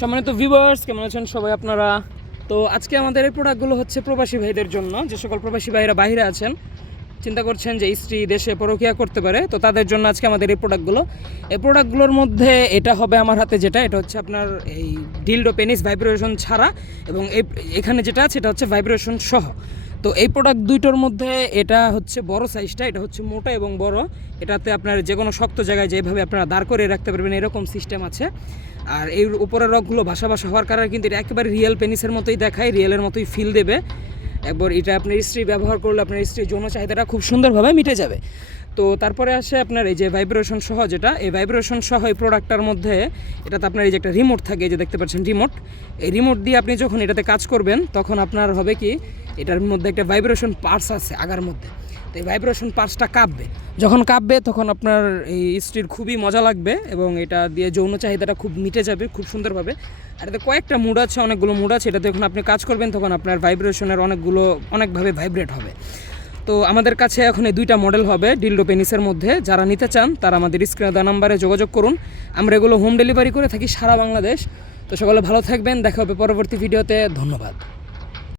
সম্মানিত ভিউয়ার্স কেমন আছেন সবাই আপনারা? তো আজকে আমাদের এই প্রোডাক্টগুলো হচ্ছে প্রবাসী ভাইদের জন্য, যে সকল প্রবাসী ভাইরা বাইরে আছেন, চিন্তা করছেন যে স্ত্রী দেশে পরকিয়া করতে পারে, তো তাদের জন্য আজকে আমাদের এই প্রোডাক্টগুলো এই প্রোডাক্টগুলোর মধ্যে এটা হবে আমার হাতে যেটা, এটা হচ্ছে আপনার এই ডিল্ডো পেনিস ভাইব্রেশন ছাড়া এবং এখানে যেটা আছে, এটা হচ্ছে ভাইব্রেশন সহ। তো এই প্রোডাক্ট দুইটার মধ্যে এটা হচ্ছে বড় সাইজটা এটা হচ্ছে মোটা এবং বড়। এটাতে আপনার যে কোনো শক্ত জায়গায় যেভাবে আপনারা দাঁড় করে রাখতে পারবেন, এরকম সিস্টেম আছে। আর এই উপরের রকগুলো ভাসা ভাসা হওয়ার কারণে কিন্তু এটা একেবারে রিয়েল পেনিসের মতোই দেখায় রিয়েলের মতোই ফিল দেবে। একবার এটা আপনার স্ত্রী ব্যবহার করলে আপনার স্ত্রীর যৌন চাহিদাটা খুব সুন্দরভাবে মিটে যাবে। তো তারপরে আসে আপনার এই যে ভাইব্রেশন সহ যেটা, এই ভাইব্রেশন সহ এই প্রোডাক্টটার মধ্যে এটাতে আপনার এই যে একটা রিমোট থাকে যে দেখতে পাচ্ছেন রিমোট এই রিমোট দিয়ে আপনি যখন এটাতে কাজ করবেন, তখন আপনার হবে কি এটার মধ্যে একটা ভাইব্রেশন পার্স আছে আগার মধ্যে। তো এই ভাইব্রেশন পার্সটা কাঁপবে। যখন কাঁপবে, তখন আপনার এই স্ত্রীর খুবই মজা লাগবে এবং এটা দিয়ে যৌন চাহিদাটা খুব মিটে যাবে, খুব সুন্দরভাবে। আর এতে কয়েকটা মুড আছে, অনেকগুলো মুড আছে। এটা যখন আপনি কাজ করবেন, তখন আপনার ভাইব্রেশনের অনেকগুলো, অনেকভাবে ভাইব্রেট হবে। তো আমাদের কাছে এখন এই দুইটা মডেল হবে ডিলডো পেনিসের মধ্যে। যারা নিতে চান, তারা আমাদের স্ক্রিনে দেওয়া নাম্বারে যোগাযোগ করুন। আমরা এগুলো হোম ডেলিভারি করে থাকি সারা বাংলাদেশ। তো সকলে ভালো থাকবেন, দেখা হবে পরবর্তী ভিডিওতে ধন্যবাদ।